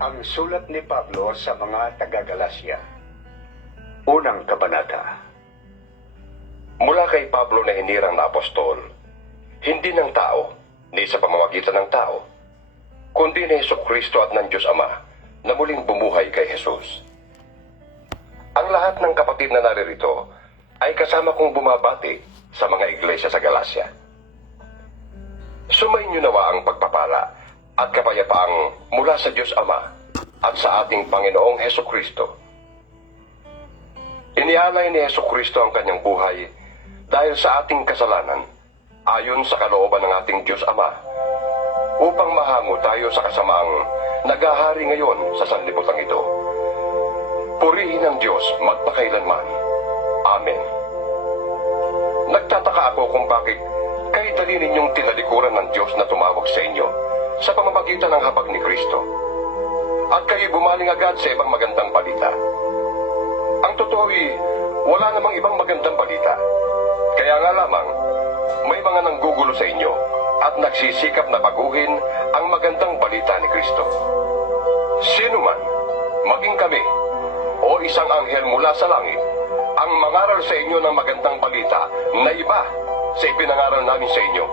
Ang sulat ni Pablo sa mga taga-Galasya. Unang kabanata. Mula kay Pablo na hinirang na apostol, hindi ng tao, ni sa pamamagitan ng tao, kundi ni Jesucristo at ng Diyos Ama na muling bumuhay kay Jesus. Ang lahat ng kapatid na naririto ay kasama kong bumabati sa mga iglesia sa Galasya. Sumainyo nawa ang pagpapala at kapayapaang mula sa Diyos Ama at sa ating Panginoong Jesucristo. Inialay ni Jesucristo ang kanyang buhay dahil sa ating kasalanan ayon sa kalooban ng ating Diyos Ama upang mahango tayo sa kasamaang naghahari ngayon sa sanlibutan ito. Purihin ang Diyos magpakailanman. Amen. Nagtataka ako kung bakit kayo dali ninyong tinalikuran ng Diyos na tumawag sa inyo sa pamamagitan ng habag ni Kristo. At kayo gumaling agad sa ibang magandang balita. Ang totoo'y wala namang ibang magandang balita. Kaya nga lamang, may mga nanggugulo sa inyo at nagsisikap na baguhin ang magandang balita ni Kristo. Sino man, maging kami, o isang anghel mula sa langit, ang mangaral sa inyo ng magandang balita na iba sa ipinangaral namin sa inyo,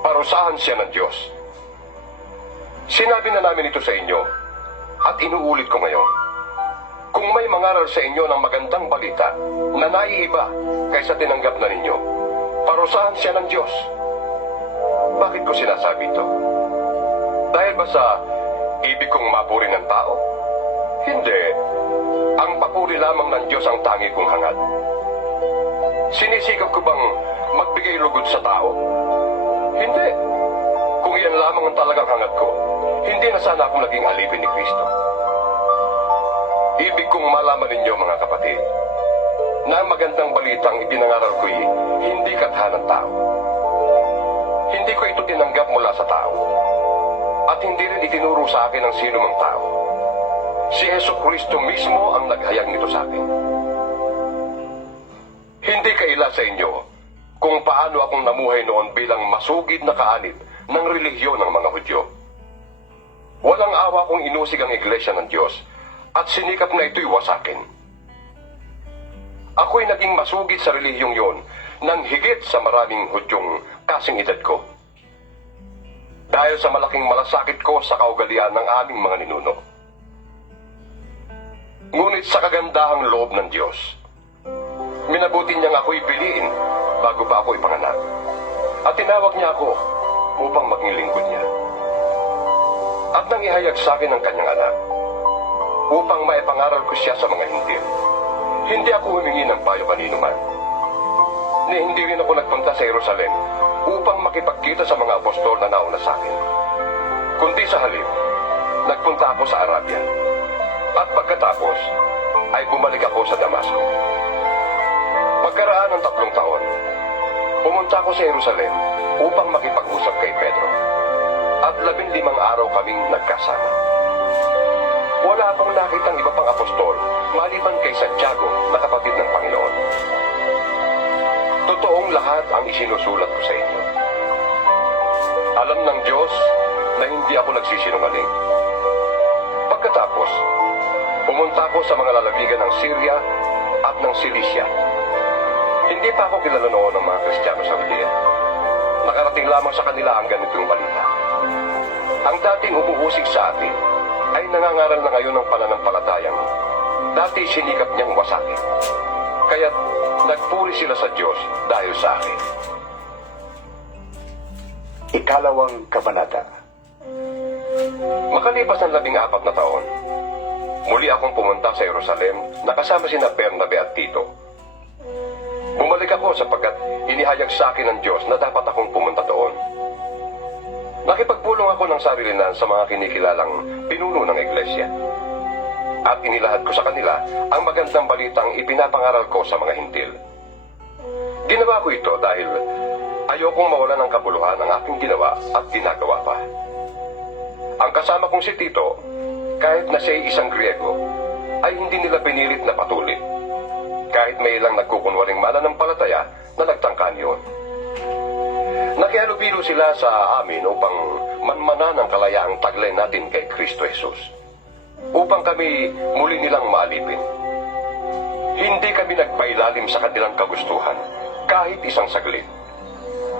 parusahan siya ng Diyos. Sinabi na namin ito sa inyo, at inuulit ko ngayon. Kung may mangaral sa inyo ng magandang balita na naiiba kaysa tinanggap na ninyo, parusahan siya ng Diyos. Bakit ko sinasabi ito? Dahil ba sa ibig kong mapuri ng tao? Hindi. Ang papuri lamang ng Diyos ang tangi kong hangad. Sinisikap ko bang magbigay lugod sa tao? Hindi. Kung iyan lamang ang talagang hangad ko, hindi na sana ako naging alipin ni Kristo. Ibig kong malaman ninyo mga kapatid, na ang magandang balitang ipinangaral ko'y hindi katha ng tao. Hindi ko ito tinanggap mula sa tao, at hindi rin itinuro sa akin ng sino mang tao. Si Jesucristo mismo ang naghayag nito sa akin. Hindi kaila sa inyo kung paano akong namuhay noon bilang masugid na kaanib ng relihiyon ng mga Hudyo. Walang awa kong inusig ang iglesia ng Diyos at sinikap na ito'y wasakin. Ako'y naging masugid sa relihiyong yon nang higit sa maraming Hudyong kasing edad ko. Dahil sa malaking malasakit ko sa kaugalian ng aming mga ninuno. Ngunit sa kagandahang loob ng Diyos, minabuti niyang ako'y piliin bago pa ako ipanganak. At tinawag niya ako upang maging lingkod niya. At nang ihayag sa akin ang kanyang anak, upang maipangaral ko siya sa mga Hintil. Hindi ako humingi ng payo kanino man. Hindi rin ako nagpunta sa Jerusalem upang makipagkita sa mga apostol na nauna sa akin. Kundi sa halip, nagpunta ako sa Arabia. At pagkatapos, ay bumalik ako sa Damasco. Pagkaraan ng 3 taon, pumunta ako sa Jerusalem upang makipag-usap kay Pedro. At 15 araw kaming nagkasama. Wala akong nakitang iba pang apostol maliban kay Santiago na kapatid ng Panginoon. Totoong lahat ang isinusulat ko sa inyo. Alam ng Diyos na hindi ako nagsisinungaling. Pagkatapos, pumunta ako sa mga lalawigan ng Syria at ng Cilicia. Hindi pa ako kilala noon ng mga Kristiyano sa Judea. Nakarating lamang sa kanila ang ganitong balita. Ang dating umuusig sa atin ay nangangaral na ngayon ng pananampalatayang dati sinikap niyang wasakin. Kaya't nagpuri sila sa Diyos dahil sa akin. Ikalawang kabanata. Makalipas ng 14 na taon, muli akong pumunta sa Jerusalem na kasama sina Bernabe at Tito. Bumalik ako sapagkat inihayag sa akin ng Diyos na dapat akong pumunta doon. Nakipagpulong ako ng sarilinan sa mga kinikilalang pinuno ng iglesia. At inilahad ko sa kanila ang magandang balitang ipinapangaral ko sa mga Hintil. Ginawa ko ito dahil ayokong mawalan ng kabuluhan ang aking ginawa at ginagawa pa. Ang kasama kong si Tito, kahit na siya'y isang Griego, ay hindi nila pinilit na patulit. Kahit may ilang nagkukunwaring mananampalataya na nagtangkaan yun. Nakihalubilo sila sa amin upang manmanan ang kalayaang taglay natin kay Kristo Jesus. upang kami muli nilang maalipin. Hindi kami nagpailalim sa kanilang kagustuhan kahit isang saglit,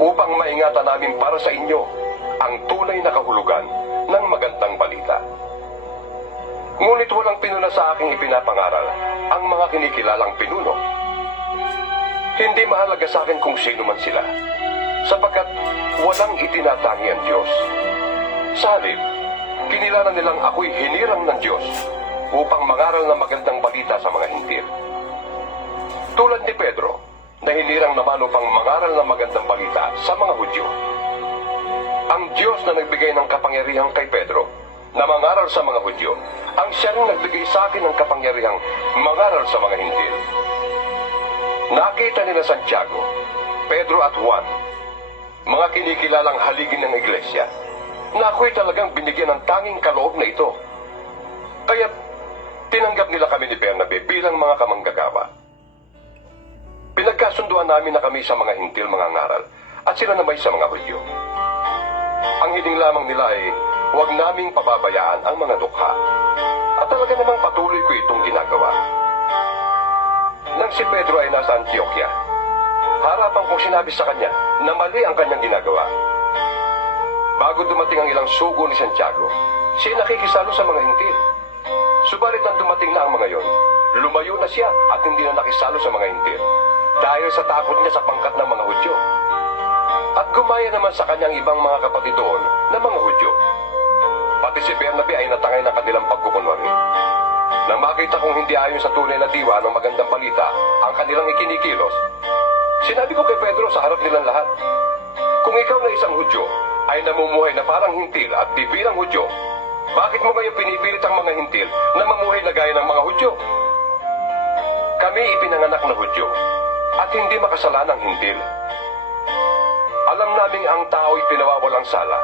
upang maingatan namin para sa inyo ang tunay na kahulugan ng magandang balita. Ngunit walang pinuna sa aking ipinapangaral ang mga kinikilalang pinuno. Hindi mahalaga sa akin kung sino man sila, sapagkat walang itinatangi ang Diyos. Sa halip, kinilala nilang ako'y hinirang ng Diyos upang mangaral ng magandang balita sa mga hintil. Tulad ni Pedro, na hinirang naman upang mangaral ng magandang balita sa mga Hudyo. Ang Diyos na nagbigay ng kapangyarihan kay Pedro na mangaral sa mga Hudyo, ang siya rin nagbigay sa akin ng kapangyarihang mangaral sa mga hintil. Nakita nila Santiago, Pedro at Juan, mga kinikilalang haligi ng iglesia, na ako'y talagang binigyan ng tanging kaloob na ito. Kaya tinanggap nila kami ni Bernabe bilang mga kamanggagawa. Pinagkasunduan namin na kami sa mga hintil mga ngaral at sila naman sa mga Hudyo. Ang hiling lamang nila ay huwag naming pababayaan ang mga dukha. At talaga namang patuloy ko itong ginagawa. Nang si Pedro ay nasa Antioquia, harapan kong sinabi sa kanya na mali ang kanyang ginagawa. Bago dumating ang ilang sugo ni Santiago, siya nakikisalo sa mga hintil. Subalit nang dumating na ang mga yon, lumayo na siya at hindi na nakisalo sa mga hintil dahil sa takot niya sa pangkat ng mga Hudyo. At gumaya naman sa kanyang ibang mga kapatid doon na mga Hudyo. Pati si Bernabe ay natangay ng kanilang pagkukunwari. Nang makita kong hindi ayon sa tunay na diwa ng magandang balita ang kanilang ikinikilos, sinabi ko kay Pedro sa harap nilang lahat, kung ikaw na isang Hudyo ay namumuhay na parang hintil at di bilang Hudyo, bakit mo ngayon pinipilit ang mga hintil na mamuhay na gaya ng mga Hudyo? Kami ipinanganak na Hudyo at hindi makasalanang hintil. Alam naming ang tao'y pinawawalang sala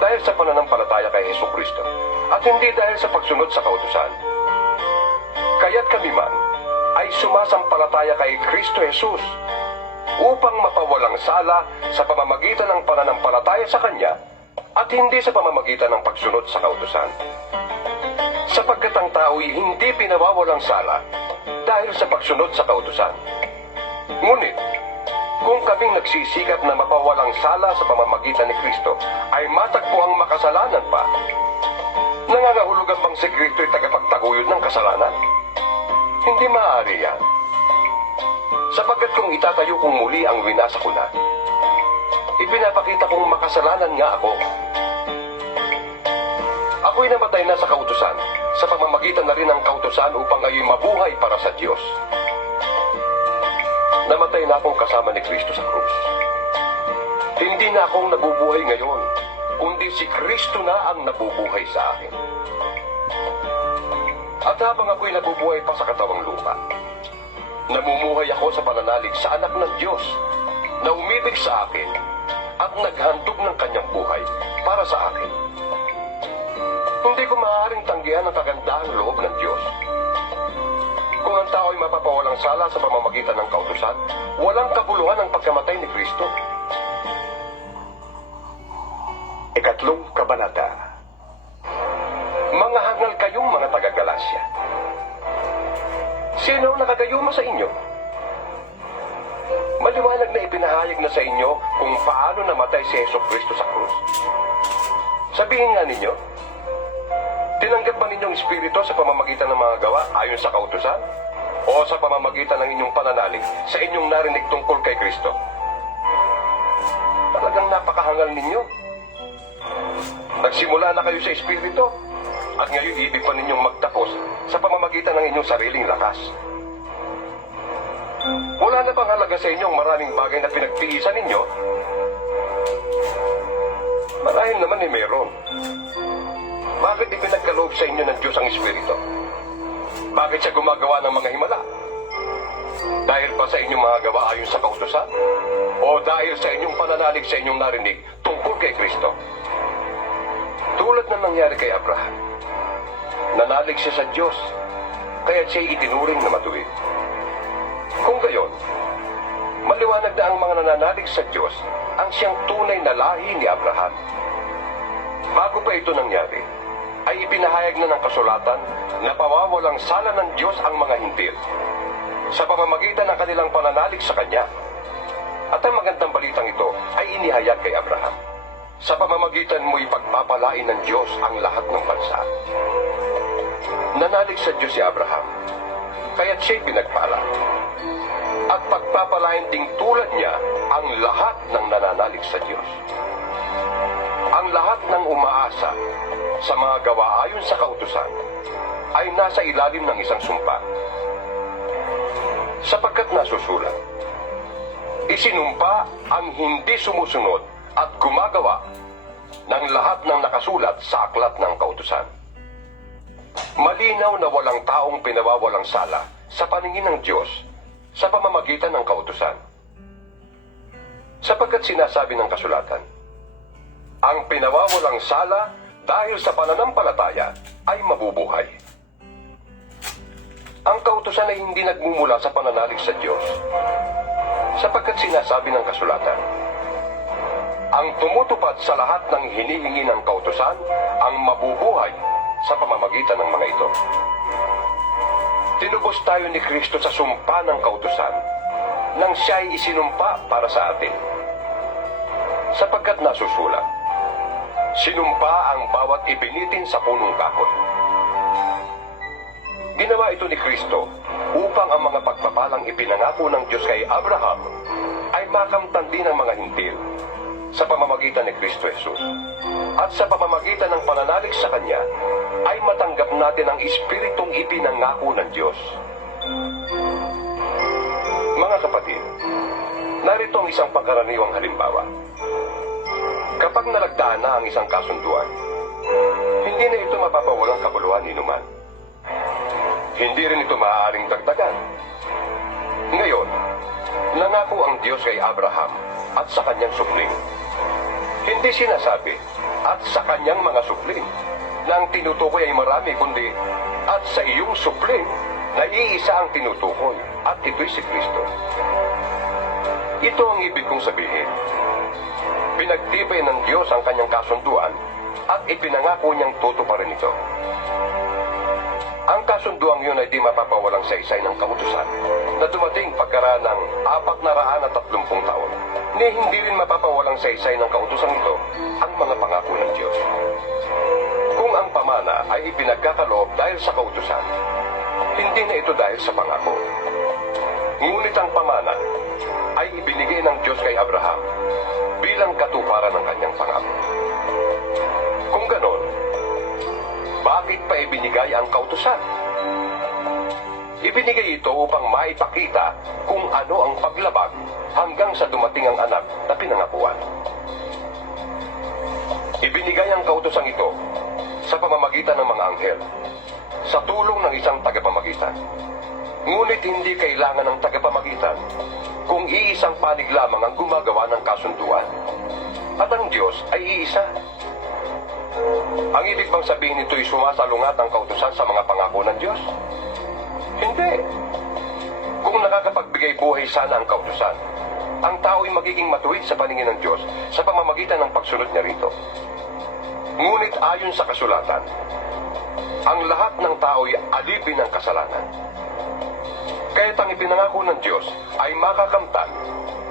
dahil sa pananampalataya kay Hesukristo at hindi dahil sa pagsunod sa kautusan. Kaya't kami man ay sumasampalataya kay Kristo Jesus upang mapawalang sala sa pamamagitan ng pananampalataya sa Kanya at hindi sa pamamagitan ng pagsunod sa kautusan. Sapagkat ang tao'y hindi pinawawalang sala dahil sa pagsunod sa kautusan. Ngunit, kung kaming nagsisikap na mapawalang sala sa pamamagitan ni Kristo ay matagpo ang makasalanan pa, nangangahulugan bang si Kristo ay tagapagtaguyod ng kasalanan? Hindi maaari yan. Sapagkat kung itatayo kong muli ang winasa ko na, ipinapakita kong makasalanan nga ako. Ako'y namatay na sa kautusan, sa pamamagitan na rin ng kautusan upang ngayon mabuhay para sa Diyos. Namatay na akong kasama ni Kristo sa krus. Hindi na akong nabubuhay ngayon, kundi si Kristo na ang nabubuhay sa akin. At habang ako'y nabubuhay pa sa katawang lupa, namumuhay ako sa pananalig sa anak ng Diyos na umibig sa akin at naghandog ng kanyang buhay para sa akin. Hindi ko maaaring tanggihan ang kagandahang loob ng Diyos. Kung ang tao ay mapapawalang sala sa pamamagitan ng kautusan, walang kabuluhan ang pagkamatay ni Kristo. Ikatlong kabanata. Mga hangal kayong mga taga-Galasya. Sino ang nakagayuma sa inyo? Maliwanag na ipinahayag na sa inyo kung paano namatay si Hesukristo sa krus. Sabihin nga ninyo, tinanggap ba ninyong espiritu sa pamamagitan ng mga gawa ayon sa kautusan? O sa pamamagitan ng inyong pananalig sa inyong narinig tungkol kay Kristo? Talagang napakahangal ninyo. Nagsimula na kayo sa espiritu at ngayon ibig pa ninyong magtapos sa pamamagitan ng inyong sariling lakas. Wala na bang halaga sa inyong maraming bagay na pinagtiisan ninyo? Marahil naman ay meron. Bakit ipinagkaloob sa inyo ng Diyos ang Espiritu? Bakit siya gumagawa ng mga himala? Dahil ba sa inyong mga gawa ayon sa kautusan? O dahil sa inyong pananalig sa inyong narinig tungkol kay Kristo? Tulad na nangyari kay Abraham, nanalig siya sa Diyos, kaya siya'y itinuring na matuwid. Kung gayon, maliwanag na ang mga nananalig sa Diyos ang siyang tunay na lahi ni Abraham. Bago pa ito nangyari, ay ipinahayag na ng kasulatan na pawawalang sala ng Diyos ang mga hintil sa pamamagitan ng kanilang pananalig sa Kanya. At ang magandang balitang ito ay inihayag kay Abraham. Sa pamamagitan mo ipagpapalain ng Diyos ang lahat ng bansa. Nanalig sa Diyos si Abraham, kaya't siya'y pinagpala. At pagpapalain ding tulad niya ang lahat ng nananalig sa Diyos. Ang lahat ng umaasa sa mga gawa ayon sa kautusan ay nasa ilalim ng isang sumpa. Sapagkat nasusulat, isinumpa ang hindi sumusunod at gumagawa ng lahat ng nakasulat sa aklat ng kautusan. Malinaw na walang taong pinawawalang sala sa paningin ng Diyos sa pamamagitan ng kautusan. Sapagkat sinasabi ng kasulatan, ang pinawawalang sala dahil sa pananampalataya ay mabubuhay. Ang kautusan ay hindi nagmumula sa pananalig sa Diyos, sapagkat sinasabi ng kasulatan, ang tumutupad sa lahat ng hinihingi ng kautusan ang mabubuhay sa pamamagitan ng mga ito. Tinubos tayo ni Kristo sa sumpa ng kautusan nang siya ay isinumpa para sa atin. Sapagkat nasusulat, sinumpa ang bawat ipinitin sa punong kahoy. Ginawa ito ni Kristo upang ang mga pagpapalang ipinangako ng Diyos kay Abraham ay makamtan din ng mga hintil sa pamamagitan ni Kristo Jesus. At sa pamamagitan ng pananalig sa Kanya ay matanggap natin ang Espiritong ipinangako ng Diyos. Mga kapatid, narito ang isang pangkaraniwang halimbawa. Kapag nalagdaan na ang isang kasunduan, hindi na ito mapapawalang kabuluhan ni numan. Hindi rin ito maaaring dagdagan. Ngayon, nangako ang Diyos kay Abraham at sa kanyang supling. Hindi sinasabi, at sa kanyang mga supling, na ang tinutukoy ay marami, kundi, at sa iyong supling, na iisa ang tinutukoy, at ito'y si Kristo. Ito ang ibig kong sabihin. Pinagtibay ng Diyos ang kanyang kasunduan, at ipinangako niyang tutuparin ito. Ang kasunduang yun ay di mapapawalang saysay ng kautusan na dumating pagkaraan ng 430 taon. Ni hindi rin mapapawalang saysay ng kautusan ito ang mga pangako ng Diyos. Kung ang pamana ay ipinagkakaloob dahil sa kautusan, hindi na ito dahil sa pangako. Ngunit ang pamana ay ibinigay ng Diyos kay Abraham bilang katuparan ng kanyang pangako. Kung ganon, bakit pa ibinigay ang kautusan? Ibinigay ito upang maipakita kung ano ang paglabag hanggang sa dumating ang anak na pinangakuan. Ibinigay ang kautusang ito sa pamamagitan ng mga anghel, sa tulong ng isang tagapamagitan. Ngunit hindi kailangan ng tagapamagitan kung iisang panig lamang ang gumagawa ng kasunduan. At ang Diyos ay iisa. Ang ibig bang sabihin nito'y sumasalungat ang kautusan sa mga pangako ng Diyos? Hindi. Kung nakakapagbigay buhay sana ang kautusan, ang tao'y magiging matuwid sa paningin ng Diyos sa pamamagitan ng pagsunod niya rito. Ngunit ayon sa kasulatan, ang lahat ng tao'y alipin ng kasalanan. Kaya't ang ipinangako ng Diyos ay makakamtan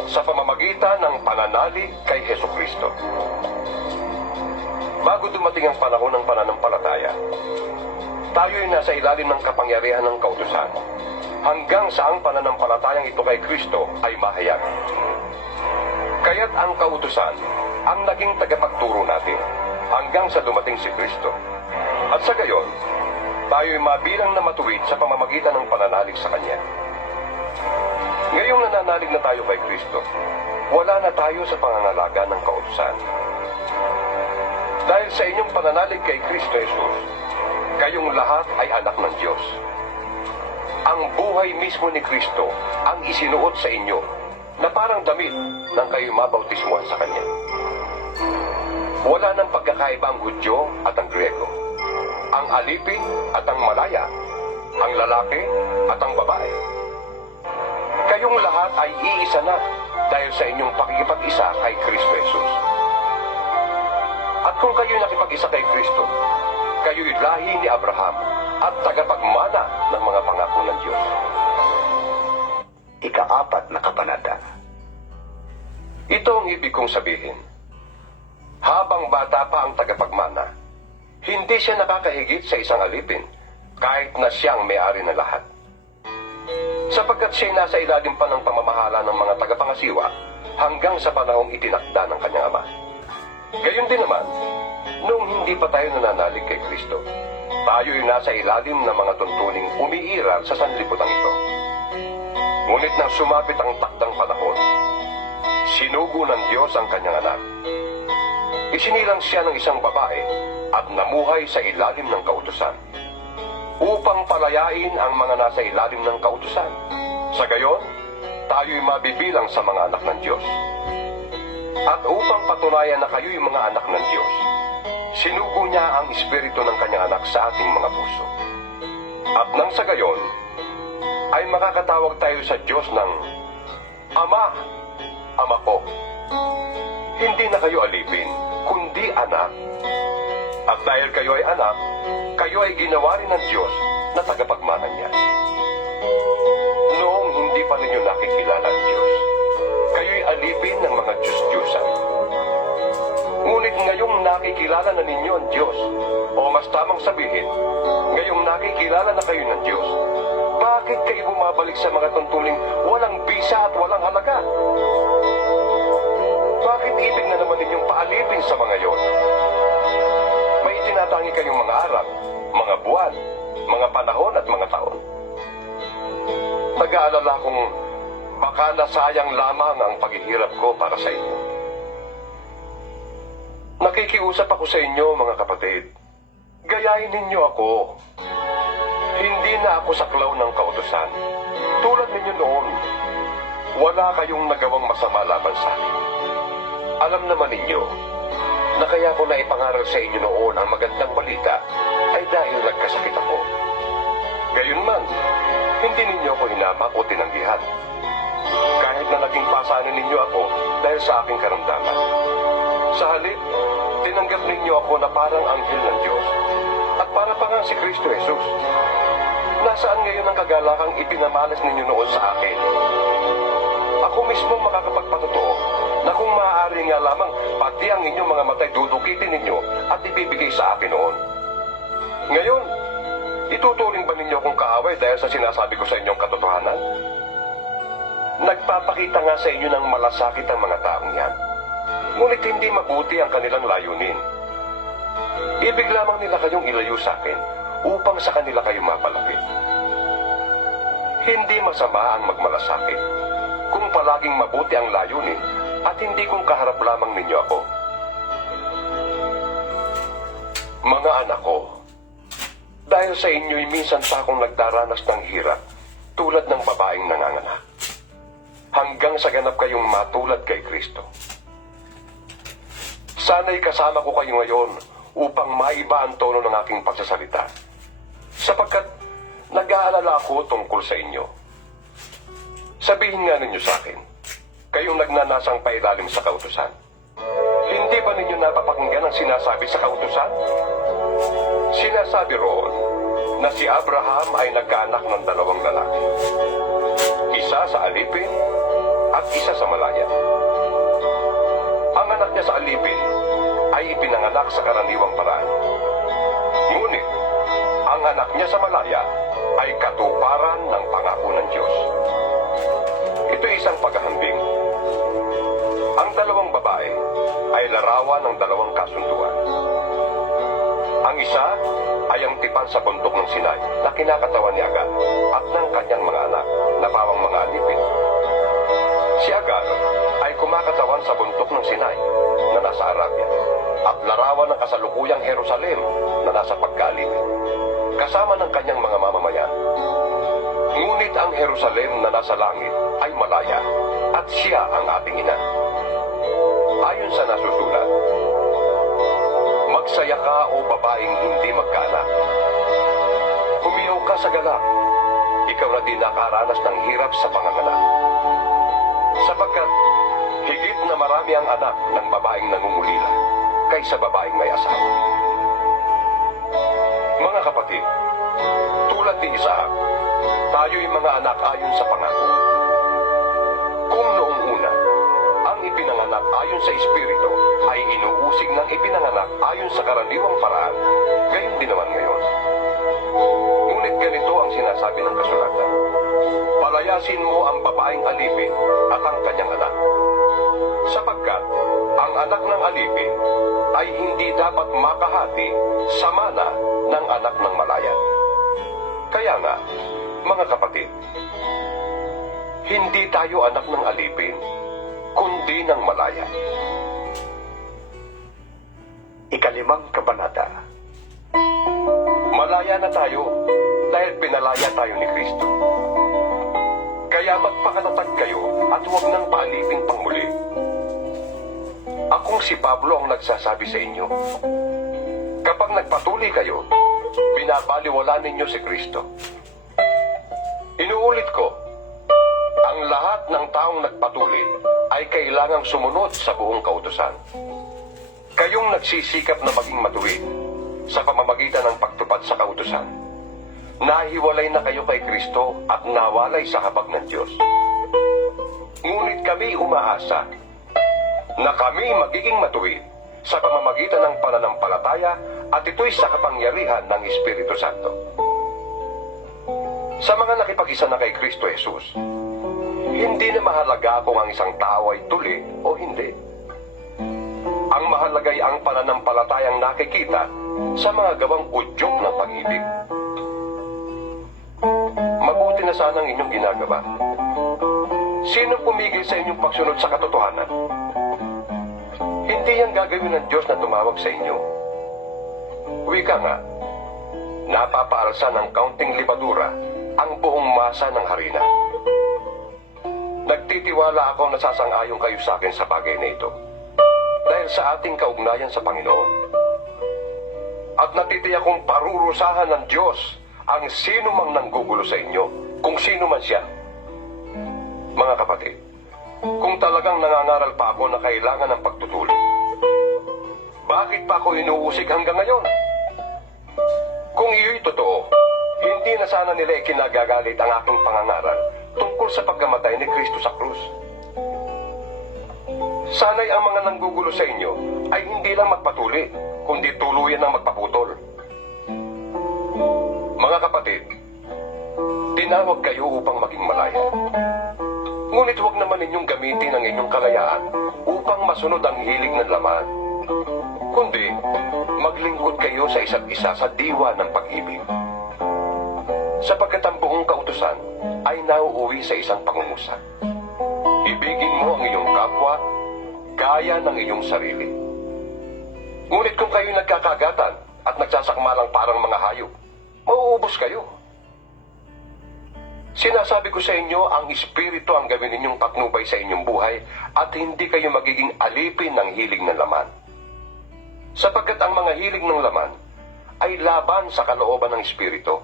sa pamamagitan ng pananalig kay Hesukristo. Bago dumating ang panahon ng pananampalataya, tayo ay nasa ilalim ng kapangyarihan ng kautusan hanggang sa ang pananampalatayang ito kay Kristo ay mahayag. Kaya't ang kautusan ang naging tagapagturo natin hanggang sa dumating si Kristo. At sa gayon, tayo ay mabilang na matuwid sa pamamagitan ng pananalig sa Kanya. Ngayong nananalig na tayo kay Kristo, wala na tayo sa pangangalaga ng kautusan. Dahil sa inyong pananalig kay Kristo Jesus, kayong lahat ay anak ng Diyos. Ang buhay mismo ni Kristo ang isinuot sa inyo na parang damit nang kayo mabautismuhan sa Kanya. Wala nang pagkakaiba ang Hudyo at ang Grego, ang alipin at ang malaya, ang lalaki at ang babae. Kayong lahat ay iisa na dahil sa inyong pakikipag-isa kay Kristo Jesus. At kung kayo nakipag-isa kay Kristo, kayo'y Abraham at tagapagmana ng mga pangako ng Diyos. Ika-4 na kabanata. Ito ang ibig kong sabihin. Habang bata pa ang tagapagmana, hindi siya nakakahigit sa isang alipin kahit na siyang may-ari ng lahat. Sapagkat siya'y nasa ilalim pa ng pamamahala ng mga tagapangasiwa hanggang sa panahong itinakda ng kanyang ama. Gayon din naman, noong hindi pa tayo nananalig kay Kristo, tayo'y nasa ilalim ng mga tuntuning umiiral sa sanlibutan ito. Ngunit nang sumapit ang takdang panahon, sinugo ng Diyos ang kanyang anak. Isinilang siya ng isang babae at namuhay sa ilalim ng kautusan upang palayain ang mga nasa ilalim ng kautusan. Sa gayon, tayo'y mabibilang sa mga anak ng Diyos. At upang patunayan na kayo'y mga anak ng Diyos, sinugo niya ang espiritu ng kanyang anak sa ating mga puso. At nang sa gayon, ay makakatawag tayo sa Diyos ng Ama, Ama ko. Hindi na kayo alipin, kundi anak. At dahil kayo ay anak, kayo ay ginawa rin ng Diyos na tagapagmana niya. Noong hindi pa ninyo nakikilala ang Diyos, kayo'y alipin ng mga Diyos-Diyosan. Ngunit ngayong nakikilala na ninyo ang Diyos, o mas tamang sabihin, ngayong nakikilala na kayo ng Diyos, bakit kayo bumabalik sa mga tuntuling walang bisa at walang halaga? Bakit ibig na naman ninyong paalipin sa mga yon? May tinatangi kayong mga araw, mga buwan, mga panahon at mga taon. Nag-aalala kong baka nasayang lamang ang paghihirap ko para sa inyo. Nakikiusap ako sa inyo, mga kapatid. Gayahin ninyo ako. Hindi na ako saklaw ng kautusan. Tulad ninyo noon, wala kayong nagawang masama laban sa akin. Alam naman ninyo na kaya ko na ipangaral sa inyo noon ang magandang balita ay dahil nagkasakit ako. Gayunman, hindi ninyo ako hinamak o tinanggihan. Kahit na naging pasanin ninyo ako dahil sa aking karamdaman. Sa halip, tinanggap ninyo ako na parang anghel ng Diyos at para pa nga si Kristo Jesus. Nasaan ngayon ang kagalakang ipinamalas ninyo noon sa akin? Ako mismo makakapagpatotoo na kung maaari nga lamang pati ang inyong mga matay dudukitin ninyo at ibibigay sa akin noon. Ngayon, ituturing ba ninyo akong kaaway dahil sa sinasabi ko sa inyong katotohanan? Nagpapakita nga sa inyo ng malasakit ang mga taong yan. Ngunit hindi mabuti ang kanilang layunin. Ibig lamang nila kayong ilayo sa akin upang sa kanila kayo mapalapit. Hindi masama ang magmalasakit kung palaging mabuti ang layunin at hindi kung kaharap lamang ninyo ako. Mga anak ko, dahil sa inyo'y minsan pa akong nagdaranas ng hirap tulad ng babaeng nanganganak, hanggang sa ganap kayong matulad kay Kristo. Sana'y kasama ko kayo ngayon upang maiba ang tono ng aking pagsasalita, sapagkat nag-aalala ako tungkol sa inyo. Sabihin nga ninyo sa akin, kayong nagnanasang pailalim sa kautusan, hindi ba ninyo napapakinggan ang sinasabi sa kautusan? Sinasabi roon na si Abraham ay nagkaanak ng dalawang lalaki. Isa sa alipin at isa sa malaya. Ang anak niya sa alipin ay ipinanganak sa karaniwang paraan. Ngunit, ang anak niya sa malaya ay katuparan ng pangako ng Diyos. Ito isang paghahambing. Ang dalawang babae ay larawan ng dalawang kasunduan. Ang isa ay ang tipan sa bundok ng Sinai na kinakatawan ni Agar at ng kanyang mga anak na pawang mga alipin. Si Agar ay kumakatawan sa bundok ng Sinai na nasa Arabia at larawan ng kasalukuyang Jerusalem na nasa pagkaalipin, kasama ng kanyang mga mamamayan. Ngunit ang Jerusalem na nasa langit ay malaya at siya ang ating ina. Ayon sa nasusulat, magsaya ka o babaeng hindi magkaanak. Humiyaw ka sa galak, ikaw na din nakaranas ng hirap sa panganganak. Sapagkat higit na marami ang anak ng babaeng nangungulila kaysa babaeng may asawa. Mga kapatid, tulad ni Isaac, tayo'y mga anak ayon sa pangako. Kung noong una, ang ipinanganak ayon sa Espiritu ay inuusig ng ipinanganak ayon sa karaniwang paraan, gayon din naman ngayon. Ngunit ganito ang sinasabi ng kasulatan: palayasin mo ang babaeng alipin at ang kanyang anak, sapagkat ang anak ng alipin ay hindi dapat makahati sa mana ng anak ng malaya. Kaya nga, mga kapatid, hindi tayo anak ng alipin, kundi ng malaya. Ikalimang kabanata. Malaya na tayo dahil pinalaya tayo ni Kristo. Kaya magpakatatag kayo at huwag nang paalipin pang muli. Akong si Pablo ang nagsasabi sa inyo. Kapag nagpatuloy kayo, binabaliwala ninyo si Kristo. Inuulit ko, ang lahat ng taong nagpatuloy ay kailangang sumunod sa buong kautusan. Kayong nagsisikap na maging matuwid sa pamamagitan ng pagtupad sa kautusan, nahiwalay na kayo kay Kristo at nawalay sa habag ng Diyos. Ngunit kami umaasa na kami magiging matuwid sa pamamagitan ng pananampalataya at ito'y sa kapangyarihan ng Espiritu Santo. Sa mga nakipag-isa na kay Kristo Jesus, hindi na mahalaga kung ang isang tao ay tuli o hindi. Ang mahalaga ay ang pananampalatayang nakikita sa mga gawang udyok ng pag-ibig. Mabuti na sana ang inyong ginagawa. Sino pumigil sa inyong pagsunod sa katotohanan? Hindi yan gagawin ng Diyos na tumawag sa inyo. Wika nga, napapaalsa ng kaunting libadura ang buong masa ng harina. Nagtitiwala ako na sasang-ayon kayo sa akin sa bagay na ito dahil sa ating kaugnayan sa Panginoon. At natitiyak kong parurusahan ng Diyos ang sino mang nanggugulo sa inyo, kung sino man siya. Mga kapatid, kung talagang nangangaral pa ako na kailangan ng pagtutuloy, bakit pa ako inuusig hanggang ngayon? Kung iyo'y totoo, hindi na sana nila ikinagagalit ang aking pangangaral tungkol sa pagkamatay ni Kristo sa krus. Sana'y ang mga nanggugulo sa inyo ay hindi lang magpatuli, kundi tuluyan ng magpaputol. Mga kapatid, tinawag kayo upang maging malaya. Ngunit huwag naman ninyong gamitin ang inyong kalayaan upang masunod ang hilig ng laman, kundi maglingkod kayo sa isa't isa sa diwa ng pag-ibig. Sapagkat ang buong kautusan ay nauuwi sa isang pangungusap. Ibigin mo ang iyong kapwa gaya ng iyong sarili. Ngunit kung kayo nagkakagatan at nagsasakmalang parang mga hayop, mauubos kayo. Sinasabi ko sa inyo, ang Espiritu ang gawin ninyong patnubay sa inyong buhay at hindi kayo magiging alipin ng hilig ng laman. Sapagkat ang mga hilig ng laman ay laban sa kalooban ng Espiritu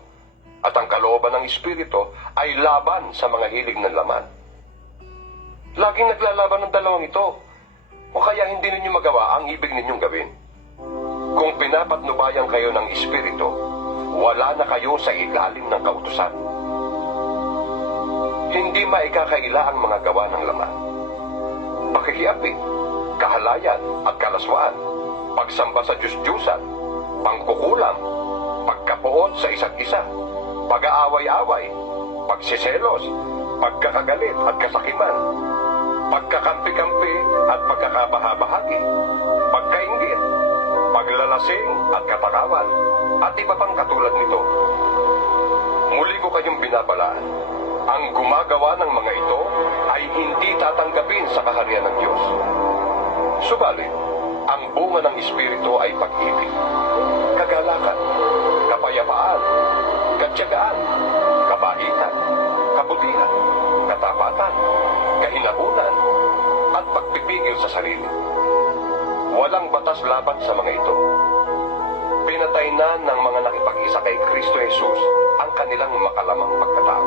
at ang kalooban ng Espiritu ay laban sa mga hilig ng laman. Laging naglalaban ng dalawang ito o kaya hindi ninyo magawa ang ibig ninyong gawin. Kung pinapatnubayan kayo ng Espiritu, wala na kayo sa ilalim ng kautusan. Hindi maikakaila ang mga gawa ng laman: pakikiapid, kahalayan at kalaswaan, pagsamba sa Diyos-Diyusan, pangkukulam, pagkapuot sa isa't isa, pag-aaway-away, pagsiselos, pagkakagalit at kasakiman, pagkakampi-kampi at pagkakabahabahagi, pagkainggit, paglalasing at katakawan, at iba pang katulad nito. Muli ko kayong binabalaan, ang gumagawa ng mga ito ay hindi tatanggapin sa kaharian ng Diyos. Subalit, ang bunga ng Espiritu ay pag-ibig, kagalakan, kapayapaan, katyagaan, kabaitan, kabutihan, katapatan, kahinahunan, at pagpipigil sa sarili. Walang batas laban sa mga ito. Pinatay na ng mga nakipag-isa kay Kristo Jesus ang kanilang makalamang pagkatao,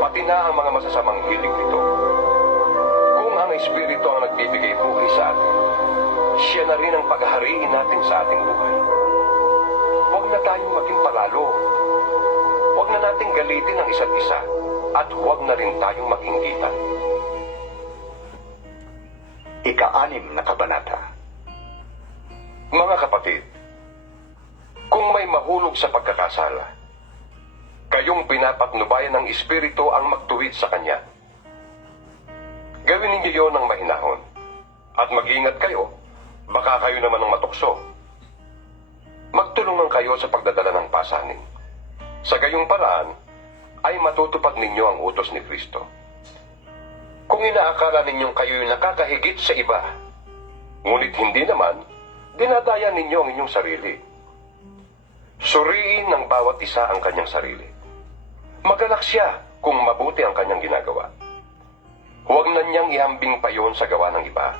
pati na ang mga masasamang hilig nito. Kung ang Espiritu ang nagbibigay buhay sa atin, siya na rin ang paghahariin natin sa ating buhay. Huwag na tayong maging palalo. Huwag na nating galitin ang isa't isa at huwag na rin tayong mag-inggitan. Ika-6 na kabanata. Mga kapatid, kung may mahulog sa pagkakasala, kayong pinapatnubayan ng Espiritu ang magtuwid sa Kanya. Gawin ninyo yon ng mahinahon at mag-ingat kayo, baka kayo naman ang matukso. Magtulungan kayo sa pagdadala ng pasanin. Sa gayong paraan, ay matutupad ninyo ang utos ni Kristo. Kung inaakala ninyong kayo'y nakakahigit sa iba, ngunit hindi naman, dinadaya ninyo ang inyong sarili. Suriin ng bawat isa ang kanyang sarili. Magalak siya kung mabuti ang kanyang ginagawa. Huwag na niyang ihambing pa yon sa gawa ng iba,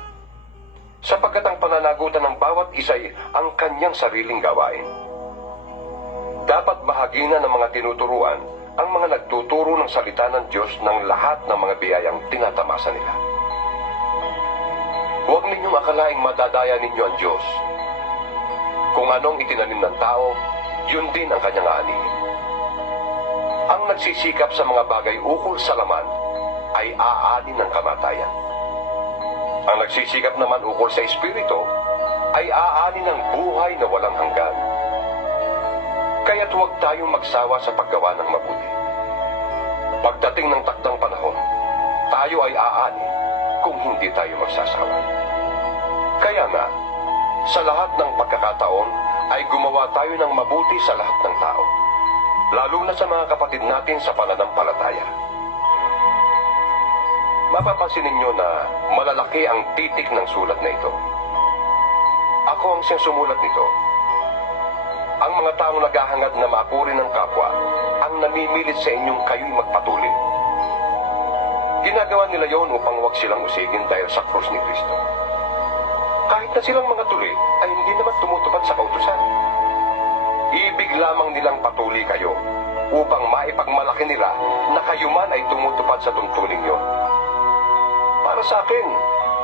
sapagkat ang pananagutan ng bawat isa'y ang kanyang sariling gawain. Dapat bahagina ng mga tinuturuan ang mga nagtuturo ng salita ng Diyos ng lahat ng mga biyayang tinatamasa nila. Huwag ninyong akalaing madadaya ninyo ang Diyos. Kung anong itinanim ng tao, yun din ang kanyang aanihin. Ang nagsisikap sa mga bagay ukol sa laman ay aanin ng kamatayan. Ang nagsisikap naman ukol sa Espiritu ay aanin ng buhay na walang hanggan. Kaya't huwag tayong magsawa sa paggawa ng mabuti. Pagdating ng takdang panahon, tayo ay aani kung hindi tayo magsasawa. Kaya nga, sa lahat ng pagkakataon ay gumawa tayo ng mabuti sa lahat ng tao, lalo na sa mga kapatid natin sa pananampalataya. Mapapansin ninyo na malalaki ang titik ng sulat na ito. Ako ang siyang sumulat nito. Ang mga taong naghahangad na maapuri ng kapwa ang namimilit sa inyong kayo'y magpatuloy. Ginagawa nila yon upang huwag silang usigin dahil sa krus ni Kristo. Kahit na silang mga tuli ay hindi naman tumutupad sa kautusan. Ibig lamang nilang patuloy kayo upang maipagmalaki nila na kayo man ay tumutupad sa tuntuning yon. Para sa akin,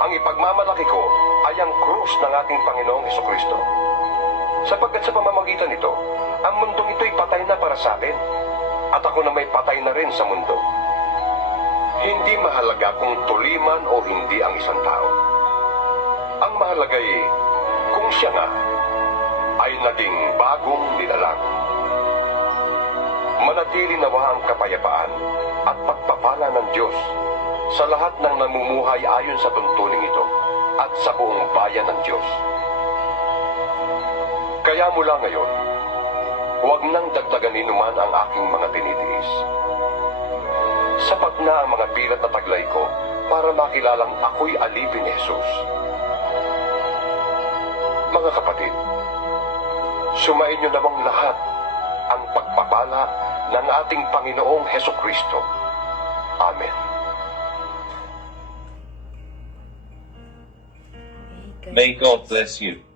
ang ipagmamalaki ko ay ang krus ng ating Panginoong Hesukristo. Sapagkat sa pamamagitan nito, ang mundong ito'y patay na para sa akin, at ako na may patay na rin sa mundo. Hindi mahalaga kung tuliman o hindi ang isang tao. Ang mahalaga ay kung siya nga ay naging bagong nilalang. Manatili nawa ang kapayapaan at pagpapala ng Diyos sa lahat ng namumuhay ayon sa tuntuning ito at sa buong bayan ng Diyos. Kaya mula ngayon, huwag nang dagdaganin naman ang aking mga tinitiis. Sapat na ang mga pilat na taglay ko para makilalang ako'y alipin ni Jesus. Mga kapatid, sumain niyo namang lahat ang pagpapala ng ating Panginoong Hesukristo. Amen. May God bless you.